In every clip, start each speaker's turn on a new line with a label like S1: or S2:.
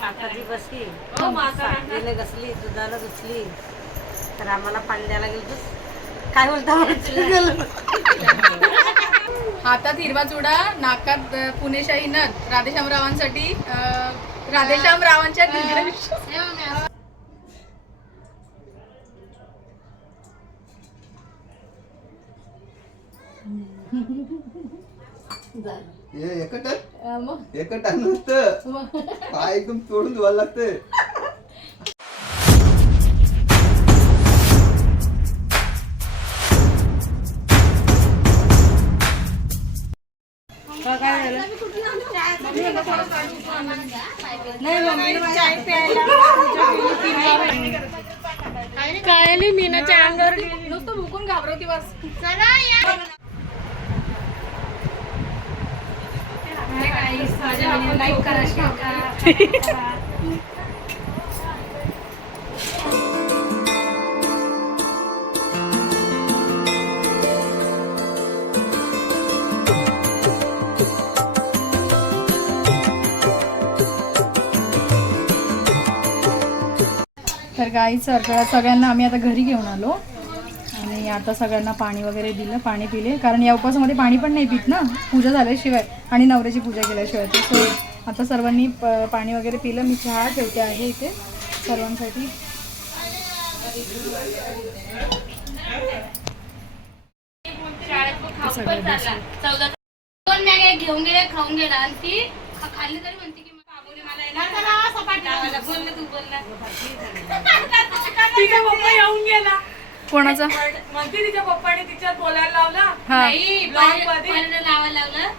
S1: माताजी बसली.
S2: हो, माता.
S1: साखरेने घसली दुधाला घुसली. तर आम्हाला पाणी द्यायला गेलो काय बोलता
S3: हातात हिरवा चुडा नाकात पुणेशाही नथ. राधेश्याम रावांसाठी राधेश्याम रावांच्या
S4: हे एकट एकट नसतं पाय एकदम तोडून धुवायला लागतंय.
S3: काय नाही मीनाच्या अंगावर नुसतं भुकून घाबरवती बस.
S2: लाईक करा शेअर करा.
S3: तर काही सगळ्यांना आम्ही आता घरी घेऊन आलो. आणि आता सगळ्यांना पाणी वगैरे दिलं पाणी पिले. कारण या उपवासामध्ये पाणी पण नाही पित ना. पूजा झाल्याशिवाय आणि नवऱ्याची पूजा केल्याशिवाय. तर सो आता सर्वांनी प- पाणी वगैरे पिलं. मी चहा ठेवते आहे इथे सर्वांसाठी.
S2: घेऊन गेले खाऊन गेला आणि ती खाल्ली तरी म्हणते की बाबूने मला आहे ना लावायला बोल ना तू बोल ना
S5: तिचा पप्पा येऊन गेला.
S3: कोणाचा?
S5: म्हणते तिच्या पप्पाने तिच्यात बोलायला लावला.
S3: हा.
S2: नाही लावायला लावलं.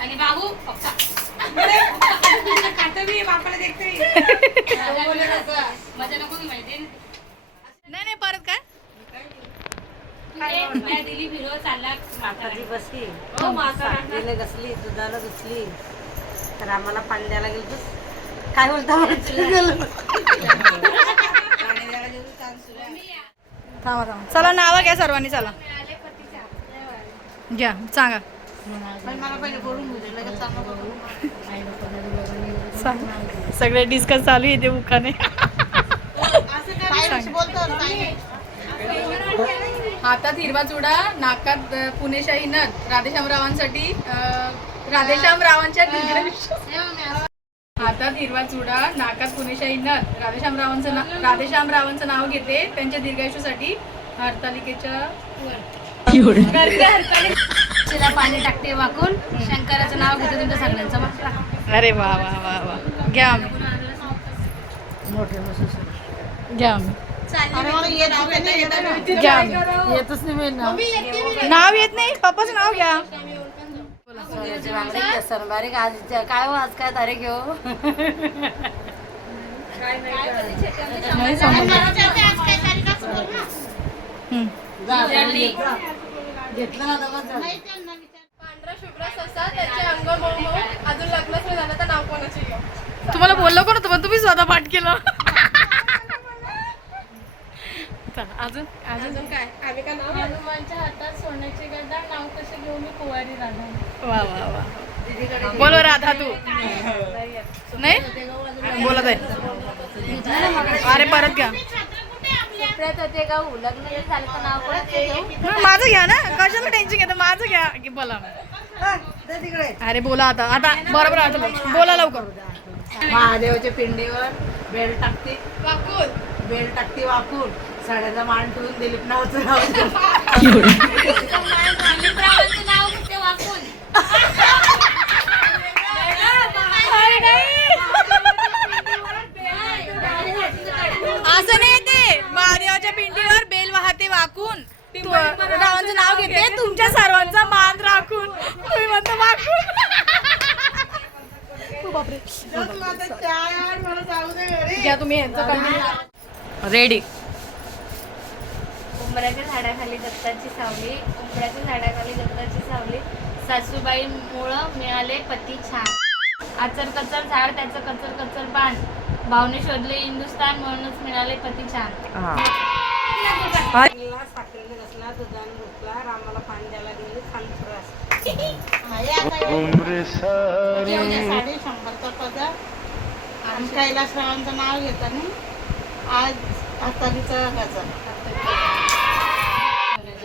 S2: आणि बाबू पप्पा.
S5: मी बापाला देखते.
S2: मजा नको की माहिती.
S3: नाही नाही परत काय?
S2: नाही दिली फिरव चालला
S1: बसली.
S5: हो, माता.
S1: साखरेने घसली दुधाला घुसली. तर आम्हाला पाणी द्यायला गेलो काय बोलता माहिती गेलो
S3: थांबा थांबा चला नावं घ्या सर्वांनी चला. घ्या सांगा. सगळे डिस्कस चालू आहे ते मुखाने. हातात हिरवा चुडा नाकात पुणेशाही नथ. राधेश्याम रावांसाठी राधेश्याम रावांच्या हातात हिरवा चुडा नाकात पुणेशाही नथ. राधेश्याम रावांचं राधेश्याम रावांचं नाव घेते. त्यांच्या दीर्घायुष्यासाठी हरतालिकेच्या करते हरतालिका
S2: तिला पाणी टाकते वाकून. शंकराचं नाव घेते तुमच्या सगळ्यांचं. मग
S3: अरे वा वा वा वा. घ्या घ्या
S1: येतच नाही नाव.
S3: नाव येत नाही. पप्पाचं नाव घ्या.
S1: बारीक आज काय हो आज काय तारीख आहे हो?
S3: नाही समजलं हम्म.
S1: घेतलं ना तर बस.
S3: तुम्हाला बोललो कोण होतं पण तुम्ही स्वतः पाठ केलं. अजून अजून.
S5: काय? आम्ही का नाव
S2: हनुमानच्या हातात सोन्याची गदा नाव कसे घेऊ मी? कुवारी राधा.
S3: वा वा वा. बोलो राधा तू. नाही? बोलत आहे. अरे परत घ्या.
S2: सुप्रियात होते गाऊ लग्न जर झालं तर नाव कोणाचं घेऊ
S3: मग माझं घ्या ना. कशाला टेन्शन घेतं? माझं घ्या. की बोला. अरे बोला आता. आता बरोबर आता बोल. लवकर.
S1: महादेवाच्या पिंडीवर बेल टाकते. बेल टाकते वाकून. साड्याचा मान ठेवून दिलीप नावचं नाव
S2: घेते वाकून
S3: असं नाही ते महादेवाच्या पिंडीवर बेल वाहते वाकून तू- रावांचं नाव घेते तुमच्या सर्वांचा मान राखून तुम्ही म्हणता वाकून घ्या तुम्ही यांचं रेडी
S2: उंबराच्या झाडाखाली दत्ताची सावली उंबराच्या झाडाखाली दत्ताची सावली. सासूबाई मुळं मिळाले पती छान. आचर कचर झाड त्याचं कचर कचर पान भावने शोधले हिंदुस्तान म्हणूनच मिळाले पती छान.
S1: साडी शंभरचा पगार आणि कैलासरावांचं नाव घेताना आज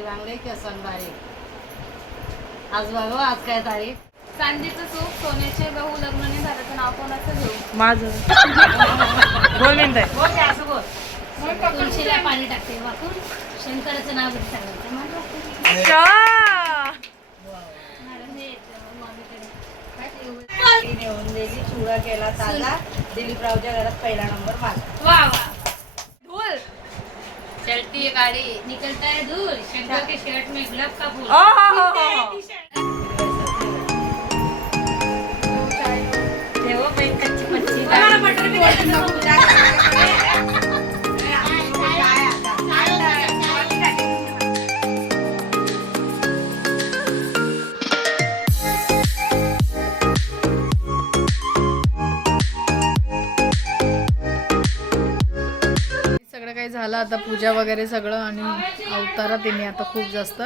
S1: बांगडे केसन बारीक आज बघा आज काय तारीख?
S2: चांदीचं चूक सोन्याचे गहू लग्न नाही झालं तर नाव कोणाचं घेऊ?
S5: माझं. दोन मिनिट
S1: बोल ते असं बोल.
S2: तुळशीला पाणी टाकते वाकून. शंकराचं नाव घेत सांगायचं.
S1: नेऊन दिली चुडा केला ताजा दिलीपरावच्या घरात पहिला नंबर माझा.
S2: धूल चलती है गाड़ी निकलता है धूल शंकर के शर्ट में गुलाब का फूल। बाई कच्ची
S3: काही झालं आता पूजा वगैरे सगळं आणि अवतारात आहे आता खूप जास्त.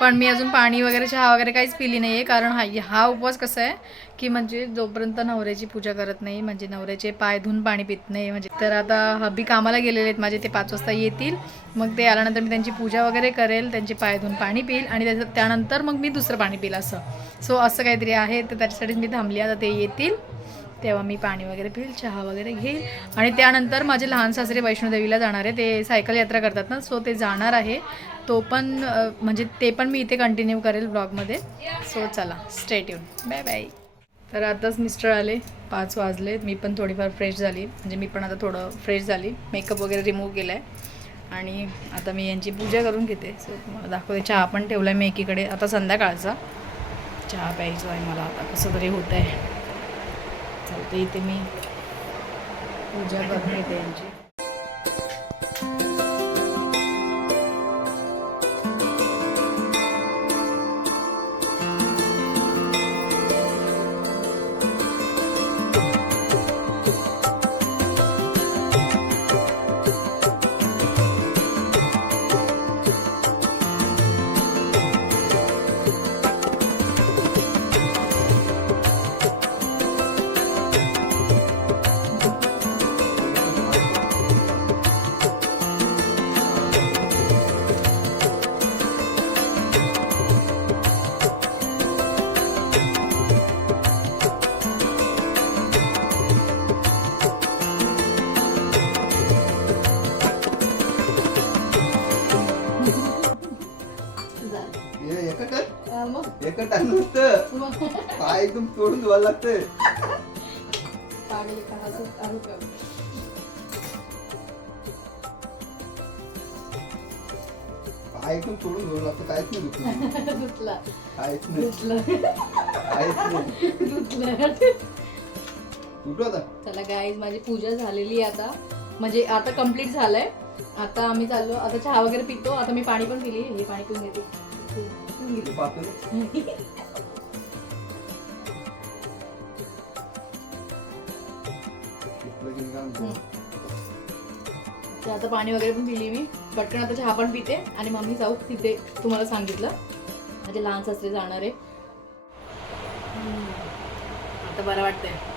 S3: पण मी अजून पाणी वगैरे चहा वगैरे काहीच पिली नाही आहे कारण हा हा उपवास कसा आहे की म्हणजे जोपर्यंत नवऱ्याची पूजा करत नाही म्हणजे नवऱ्याचे पाय धुवून पाणी पित नाही म्हणजे तर आता हबी कामाला गेलेले आहेत माझे ते पाच वाजता येतील. मग ते आल्यानंतर मी त्यांची पूजा वगैरे करेल त्यांचे पाय धुवून पाणी पिईल आणि त्याचं त्यानंतर मग मी दुसरं पाणी पिईल असं. सो असं काहीतरी आहे तर त्याच्यासाठीच मी थांबली. आता ते येतील. तेव्हा मी पाणी वगैरे पिईल चहा वगैरे घेईल. आणि त्यानंतर माझे लहान सासरे वैष्णोदेवीला जाणार आहे. ते सायकल यात्रा करतात ना सो ते जाणार आहे. तो पण म्हणजे ते पण मी इथे कंटिन्यू करेल ब्लॉगमध्ये सो चला स्टेट येऊन बाय बाय तर आताच मिस्टर आले. पाच वाजले मी पण थोडीफार फ्रेश झाली. म्हणजे मी पण आता थोडं फ्रेश झाली. मेकअप वगैरे रिमूव्ह केला आहे आणि आता मी यांची पूजा करून घेते. सो तुम्हाला दाखवते. चहा पण ठेवला आहे मी एकीकडे. आता संध्याकाळचा. चहा प्यायचो आहे मला. आता कसं तरी होत आहे चालते इथे मी पूजा
S4: बघते त्यांची. टाक एका टाक नुसतं पाय एकदम तोडून धुवायला लागतंय. पाय एकदम तोडून धुवायला लागतं काहीच नाही धुतलं. काहीच नाही. काहीच नाही. कुठं आता.
S3: चला गाईज माझी पूजा झालेली आहे आता. म्हणजे आता कंप्लीट झालंय. आता आम्ही चाललो. आता चहा वगैरे पितो. आता मी पाणी पण पिली. हे पाणी पिऊन घेते. घेते. आता पाणी वगैरे पण पिली मी. पटकन आता चहा पण पिते आणि मम्मी जाऊ तिथे तुम्हाला सांगितलं. माझे लहान सासरे जाणार आहे. आता बरं वाटतंय.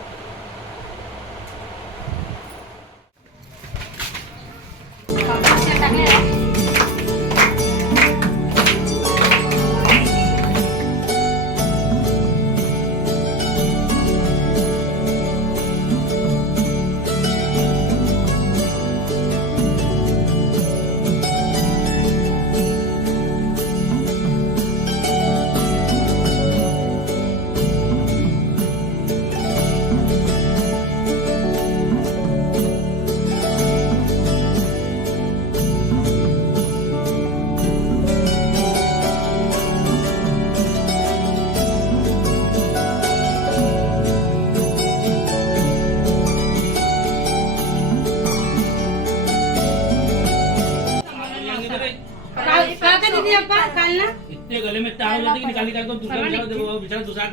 S6: तार हो जाते कि निकाल निकाल को दूसरा निकाल दे वो बेचारा दूसरा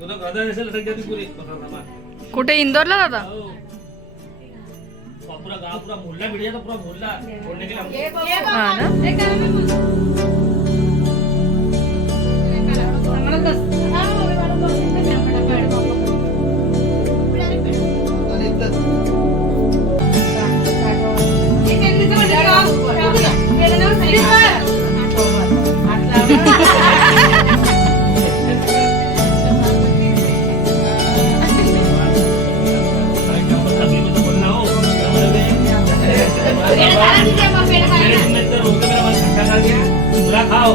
S6: वो तो गदर ऐसे लटक जाती पूरी
S3: कुठे इंदोरला दादा?
S6: ओ पूरा गांव पूरा मोहल्ला जाता पूरा मोहल्ला. छोड़ने के
S3: ખાઓ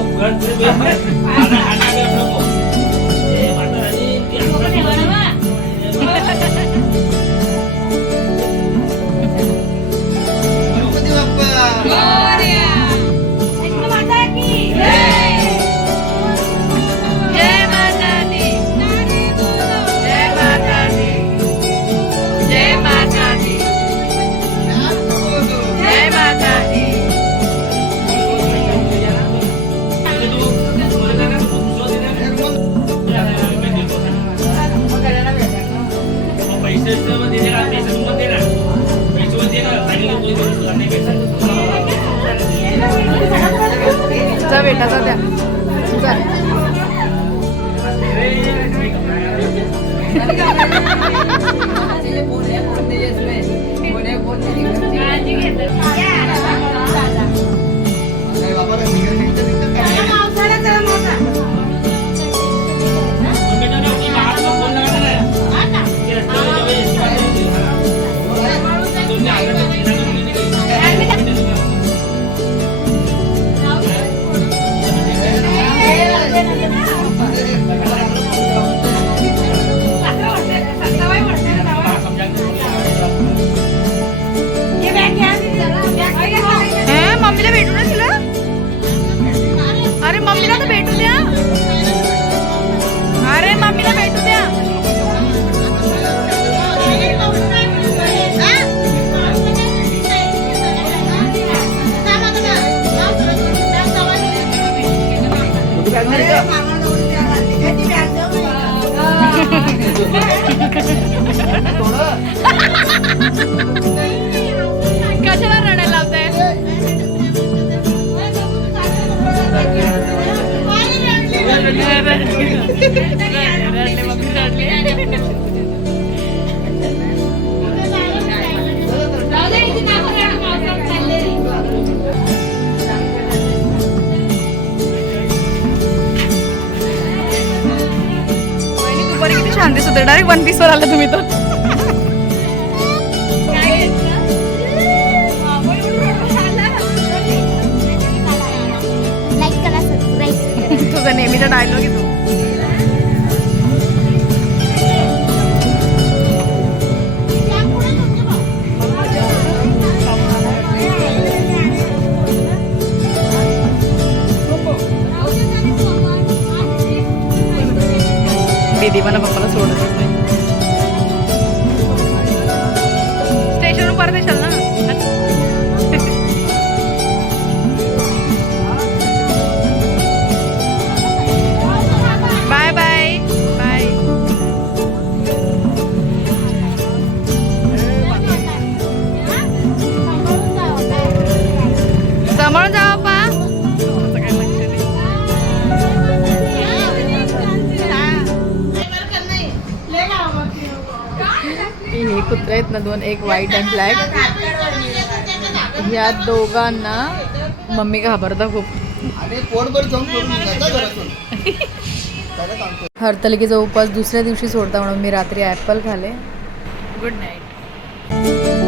S3: આજે પોતે પોતે પોતે પોતે कशाला रडायला लावताय? रडले मग रडले. छान दिसत होते डायरेक्ट वन पीसवर आला तुम्ही तर. तुझा नेहमीचा डायलॉग येतो दीदी पप्पाला sort of त्यातनं दोन एक व्हाईट अँड ब्लॅक ह्या दोघांना मम्मी घाबरता खूप. हरतलिकेचा उपवास दुसऱ्या दिवशी सोडता म्हणून मी रात्री ॲपल खाले. Good night